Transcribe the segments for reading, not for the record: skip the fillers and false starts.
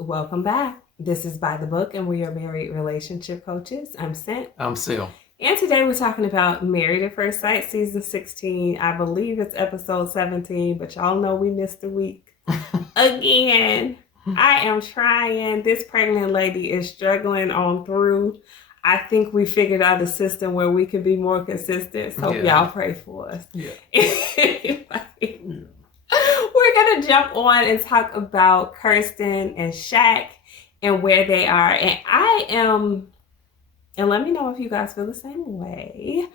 Welcome back. This is By the Book, and we are married relationship coaches. I'm Sent. I'm Sil. And today we're talking about Married at First Sight, season 16. I believe it's episode 17, but y'all know we missed a week. Again, I am trying. This pregnant lady is struggling on through. I think we figured out a system where we can be more consistent. So y'all pray for us. Yeah. Anyway, we're going to jump on and talk about Kirsten and Shaq and where they are. And let me know if you guys feel the same way.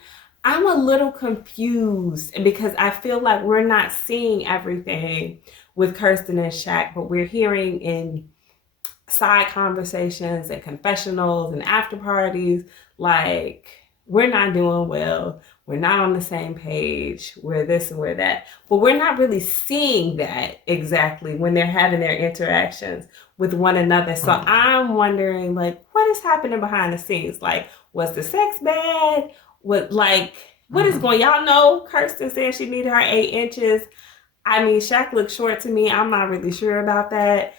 I'm a little confused because I feel like we're not seeing everything with Kirsten and Shaq, but we're hearing in side conversations and confessionals and after parties, like, we're not doing well. We're not on the same page. We're this and we're that. But we're not really seeing that exactly when they're having their interactions with one another. So I'm wondering, like, what is happening behind the scenes? Like, was the sex bad? What is going? Y'all know Kirsten said she needed her 8 inches. I mean, Shaq looked short to me. I'm not really sure about that.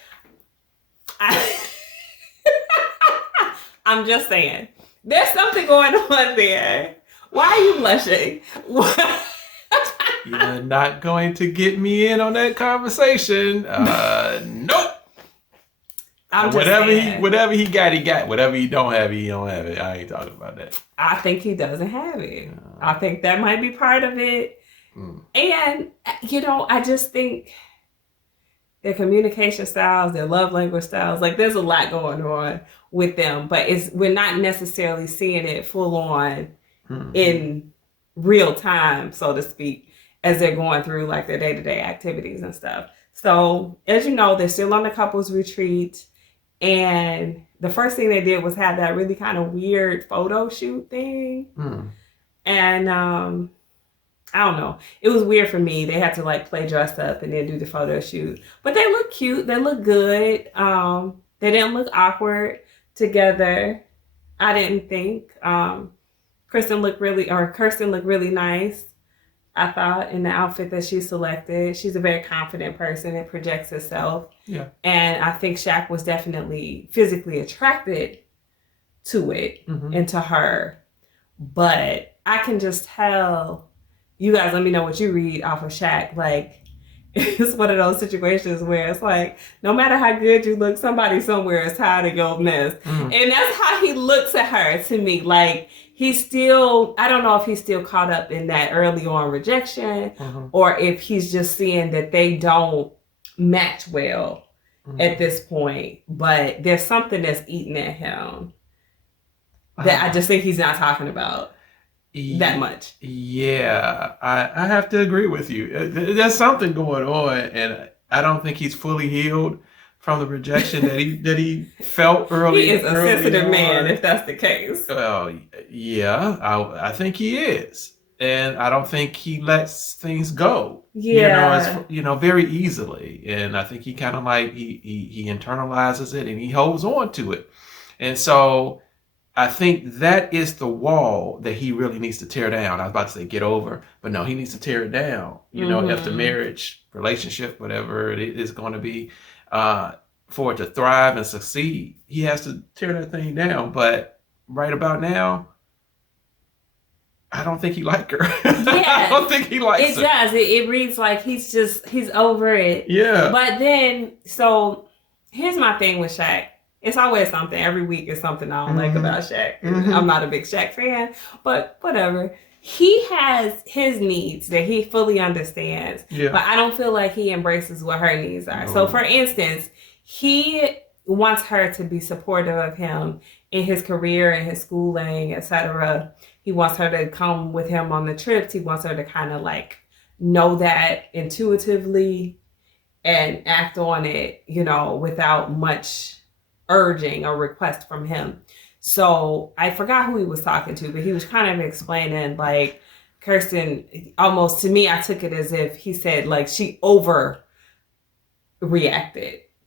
I'm just saying. There's something going on there. Why are you blushing? You're not going to get me in on that conversation. Nope. Whatever he got. Whatever he don't have, he don't have it. I ain't talking about that. I think he doesn't have it. I think that might be part of it. And, I just think their communication styles, their love language styles, like, there's a lot going on with them, but we're not necessarily seeing it full on in real time, so to speak, as they're going through like their day-to-day activities and stuff. So as you know, they're still on the couples retreat, and the first thing they did was have that really kind of weird photo shoot thing. And I don't know. It was weird for me. They had to like play dressed up and then do the photo shoot. But they look cute. They look good. They didn't look awkward together, I didn't think. Kirsten looked really nice, I thought, in the outfit that she selected. She's a very confident person and projects herself. Yeah. And I think Shaq was definitely physically attracted to it and to her. But I can just tell, you guys let me know what you read off of Shaq. Like, it's one of those situations where it's like, no matter how good you look, somebody somewhere is tired of your mess. And that's how he looks at her to me. Like, I don't know if he's still caught up in that early on rejection or if he's just seeing that they don't match well at this point. But there's something that's eating at him that I just think he's not talking about that much. Yeah, I have to agree with you. There's something going on, and I don't think he's fully healed from the rejection that he felt early. He is a sensitive man, if that's the case. Well, yeah, I think he is, and I don't think he lets things go. Yeah, very easily, and I think he kind of like he internalizes it and he holds on to it, and so I think that is the wall that he really needs to tear down. I was about to say get over, but no, he needs to tear it down. If the marriage, relationship, whatever it is going to be, for it to thrive and succeed, he has to tear that thing down. But right about now, I don't think he liked her. I don't think he likes her. It does. It reads like he's over it. Yeah. But then, so here's my thing with Shaq. It's always something. Every week is something I don't like about Shaq. I'm not a big Shaq fan, but whatever. He has his needs that he fully understands, but I don't feel like he embraces what her needs are. No. So for instance, he wants her to be supportive of him in his career and his schooling, etc. He wants her to come with him on the trips. He wants her to kind of like know that intuitively and act on it, without much urging or request from him. So I forgot who he was talking to, but he was kind of explaining, like, Kirsten, almost to me, I took it as if he said, like, she overreacted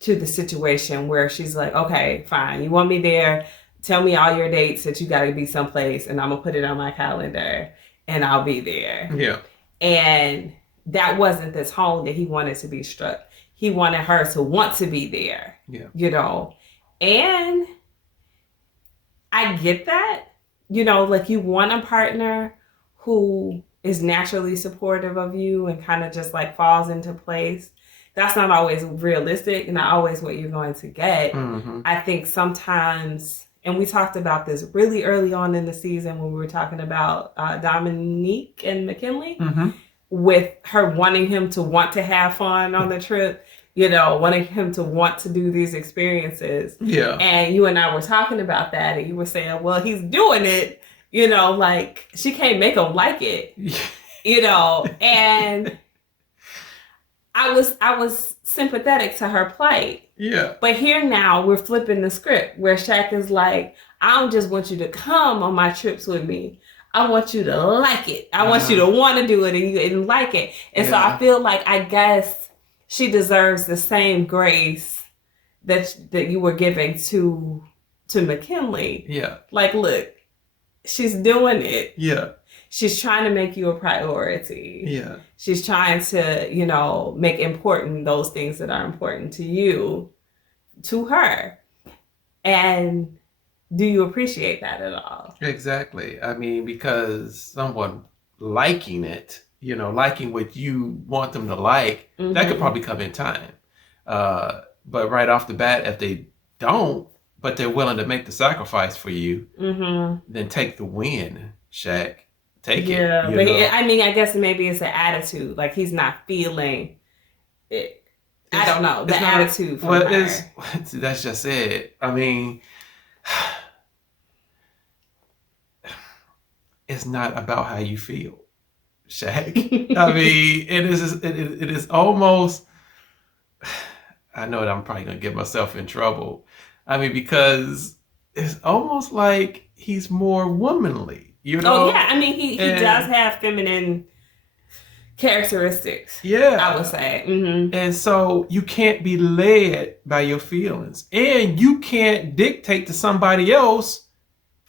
to the situation where she's like, okay, fine, you want me there, tell me all your dates that you got to be someplace, and I'm gonna put it on my calendar and I'll be there. Yeah. And that wasn't the tone that he wanted to be struck. he wanted her to want to be there. Yeah. You know, and I get that. You know, like you want a partner who is naturally supportive of you and kind of just like falls into place. That's not always realistic and not always what you're going to get. Mm-hmm. I think sometimes, and we talked about this really early on in the season when we were talking about Dominique and McKinley, mm-hmm. with her wanting him to want to have fun on the trip, you know, wanting him to want to do these experiences. Yeah. And you and I were talking about that, and you were saying, well, he's doing it, you know, like she can't make him like it, you know, and I was sympathetic to her plight. Yeah. But here now we're flipping the script where Shaq is like, I don't just want you to come on my trips with me. I want you to like it. I want you to want to do it and like it. And so I feel like, I guess she deserves the same grace that you were giving to McKinley. Yeah. Like, look, she's doing it. Yeah. She's trying to make you a priority. Yeah. She's trying to, you know, make important those things that are important to you, to her. And do you appreciate that at all? Exactly. I mean, because someone liking it, you know, liking what you want them to like, that could probably come in time. But right off the bat, if they don't, but they're willing to make the sacrifice for you, then take the win, Shaq. Take it. Yeah, but I mean, I guess maybe it's an attitude. Like he's not feeling it. I don't know. The attitude from her. That's just it. I mean, it's not about how you feel, Shaq. I mean, it is almost, I know that I'm probably going to get myself in trouble. I mean, because it's almost like he's more womanly. You know? Oh yeah, I mean he does have feminine characteristics. Yeah, I would say. Mm-hmm. And so you can't be led by your feelings, and you can't dictate to somebody else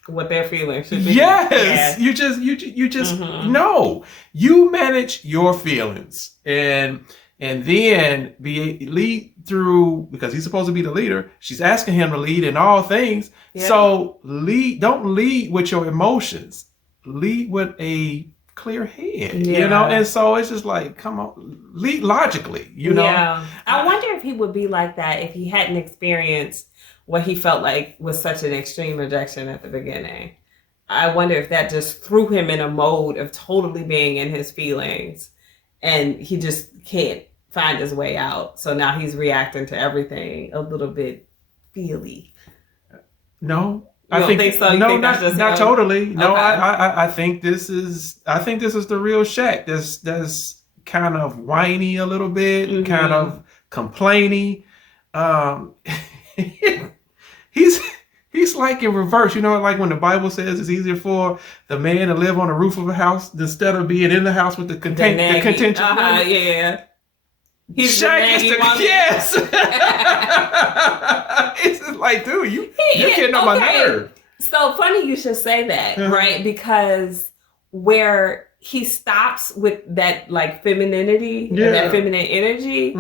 what their feelings should be. Yes, yeah. you just no. You manage your feelings, and then lead through, because he's supposed to be the leader. She's asking him to lead in all things. Yeah. So don't lead with your emotions. Lead with a clear head, you know? And so it's just like, come on, lead logically, you know? Yeah. I wonder if he would be like that if he hadn't experienced what he felt like was such an extreme rejection at the beginning. I wonder if that just threw him in a mode of totally being in his feelings, and he just can't find his way out. So now he's reacting to everything a little bit feely. No, I think so. No, not totally. No, okay. I think this is the real Shaq. That's kind of whiny a little bit, kind of complaining. He's like in reverse, you know, like when the Bible says it's easier for the man to live on the roof of a house instead of being in the house with the contentious. Yeah. He's Shaq is yes. It's just like, dude, you're getting on my nerve. So funny you should say that, right? Because where he stops with that like femininity, that feminine energy,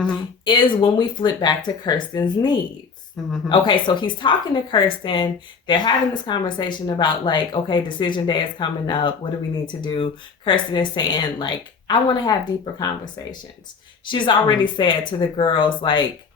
is when we flip back to Kirsten's needs. Okay, so he's talking to Kirstin. They're having this conversation about like, okay, decision day is coming up. What do we need to do? Kirstin is saying like, I want to have deeper conversations. She's already said to the girls like,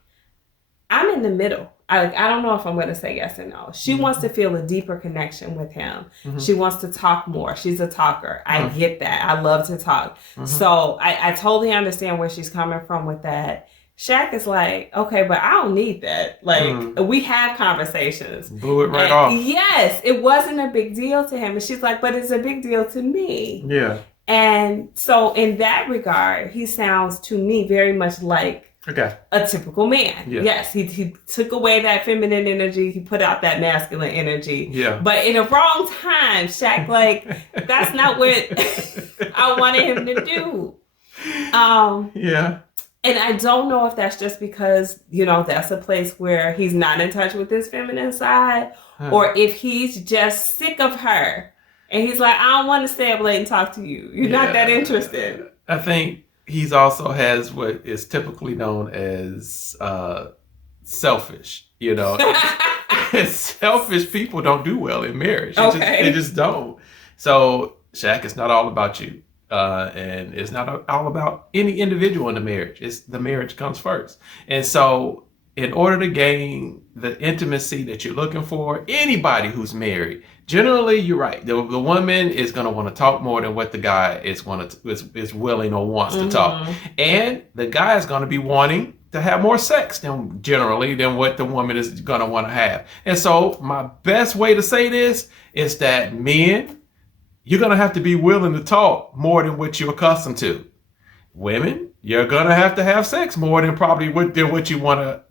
I'm in the middle. I don't know if I'm going to say yes or no. She wants to feel a deeper connection with him. She wants to talk more. She's a talker. I get that. I love to talk. So I totally understand where she's coming from with that. Shaq is like, okay, but I don't need that. Like, we have conversations. Blew it right off. Yes, it wasn't a big deal to him. And she's like, but it's a big deal to me. Yeah. And so in that regard, he sounds to me very much like a typical man. Yeah. Yes, he took away that feminine energy. He put out that masculine energy. Yeah. But in the wrong time, Shaq, like, that's not what I wanted him to do. Yeah. And I don't know if that's just because, you know, that's a place where he's not in touch with his feminine side, or if he's just sick of her. And he's like, I don't want to stay up late and talk to you. You're not that interested. I think he's also has what is typically known as selfish. Selfish people don't do well in marriage. They just don't. So Shaq, it's not all about you. And it's not all about any individual in the marriage. It's the marriage comes first. And so in order to gain the intimacy that you're looking for, anybody who's married, generally you're right. The woman is going to want to talk more than what the guy is willing or wants to talk. And the guy is going to be wanting to have more sex than what the woman is going to want to have. And so my best way to say this is that men, you're going to have to be willing to talk more than what you're accustomed to. Women, you're going to have sex more than probably than what you want to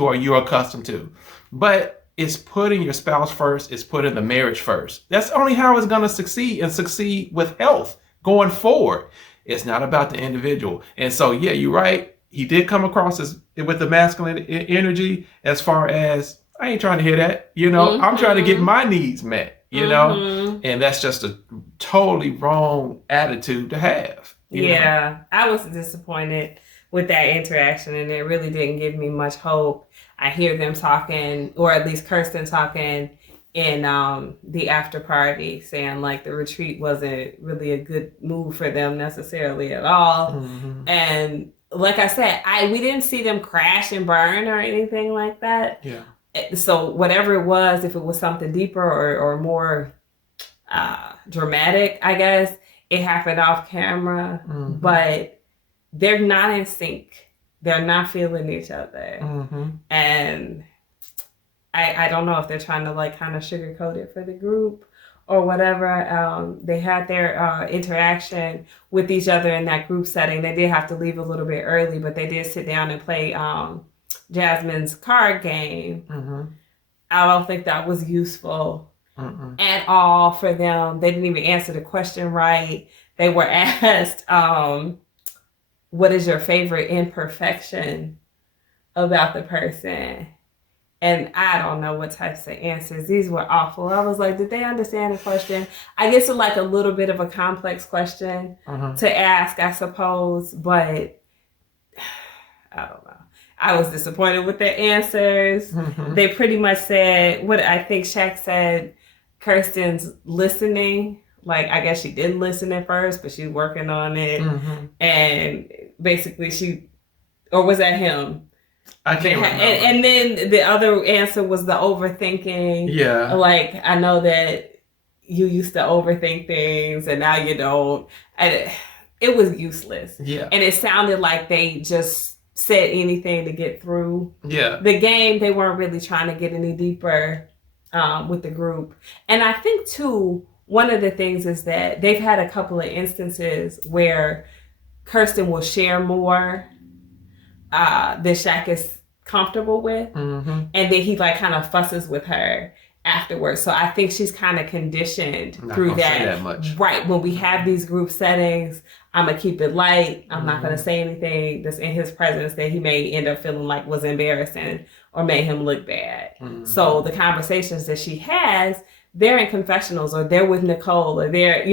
or you're accustomed to. But it's putting your spouse first. It's putting the marriage first. That's only how it's going to succeed, and succeed with health going forward. It's not about the individual. And so, yeah, you're right. He did come across with the masculine energy as far as, I ain't trying to hear that. I'm trying to get my needs met. And that's just a totally wrong attitude to have. I was disappointed with that interaction, and it really didn't give me much hope. I hear them talking, or at least Kirstin talking in the after party, saying like the retreat wasn't really a good move for them necessarily at all. And like I said, we didn't see them crash and burn or anything like that. So whatever it was, if it was something deeper or more dramatic, I guess, it happened off camera. But they're not in sync. They're not feeling each other. And I don't know if they're trying to like kind of sugarcoat it for the group or whatever. They had their interaction with each other in that group setting. They did have to leave a little bit early, but they did sit down and play Jasmine's card game. I don't think that was useful at all for them. They didn't even answer the question right. They were asked, what is your favorite imperfection about the person? And I don't know what types of answers. These were awful. I was like, did they understand the question? I guess it's like a little bit of a complex question to ask, I suppose, but I don't know. I was disappointed with their answers. They pretty much said what I think Shaq said, Kirstin's listening. Like, I guess she didn't listen at first, but she's working on it. And basically or was that him? I can't remember. And then the other answer was the overthinking. Yeah. Like, I know that you used to overthink things and now you don't. It was useless. Yeah. And it sounded like they just said anything to get through the game. They weren't really trying to get any deeper with the group. And I think too, one of the things is that they've had a couple of instances where Kirstin will share more than Shaq is comfortable with, and then he like kind of fusses with her afterwards. So I think she's kind of conditioned through that much. Right. When we have these group settings, I'm going to keep it light. I'm not going to say anything that's in his presence that he may end up feeling like was embarrassing or made him look bad. So the conversations that she has, they're in confessionals, or they're with Nicole, or they're,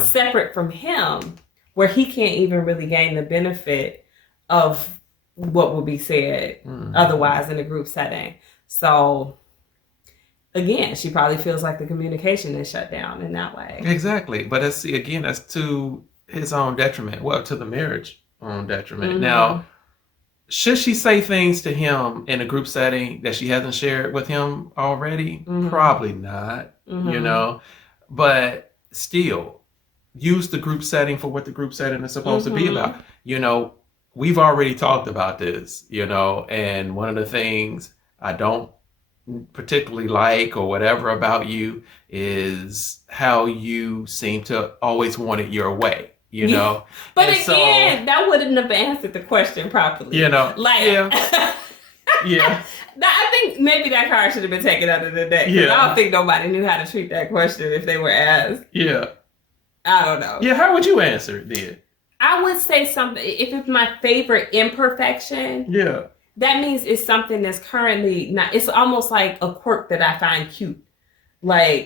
separate from him, where he can't even really gain the benefit of what would be said otherwise in a group setting. So again, she probably feels like the communication is shut down in that way. Exactly. But that's to his own detriment. Well, to the marriage own detriment. Now, should she say things to him in a group setting that she hasn't shared with him already? Probably not, but still use the group setting for what the group setting is supposed to be about. We've already talked about this, and one of the things I don't particularly like or whatever about you is how you seem to always want it your way, But and again, that wouldn't have answered the question properly. I think maybe that card should have been taken out of the deck. I don't think nobody knew how to treat that question if they were asked. I don't know. How would you answer it then? I would say something, if it's my favorite imperfection, that means it's something that's currently not, it's almost like a quirk that I find cute. Like,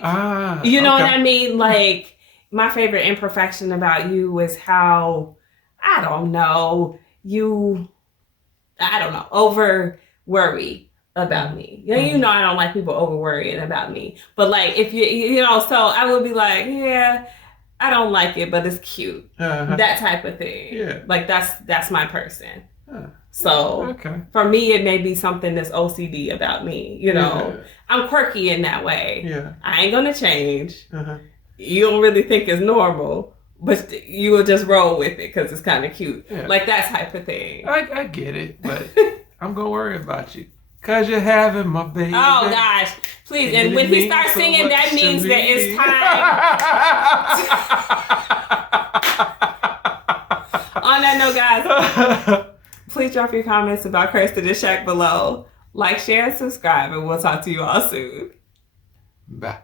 you know what I mean? Like, my favorite imperfection about you is how, I don't know, over worry about me. You know I don't like people over worrying about me. But like if so I would be like, yeah, I don't like it, but it's cute. That type of thing. Yeah. Like that's my person. So for me, it may be something that's OCD about me. You know, I'm quirky in that way. Yeah. I ain't gonna change. You don't really think it's normal, but you will just roll with it because it's kind of cute. Yeah. Like that type of thing. I get it, but I'm gonna worry about you. Cause you're having my baby. Oh gosh, please! And when he starts singing, that means that it's time. On that note, guys, please drop your comments about Kirsten and Shaq below. Like, share, and subscribe, and we'll talk to you all soon. Bye.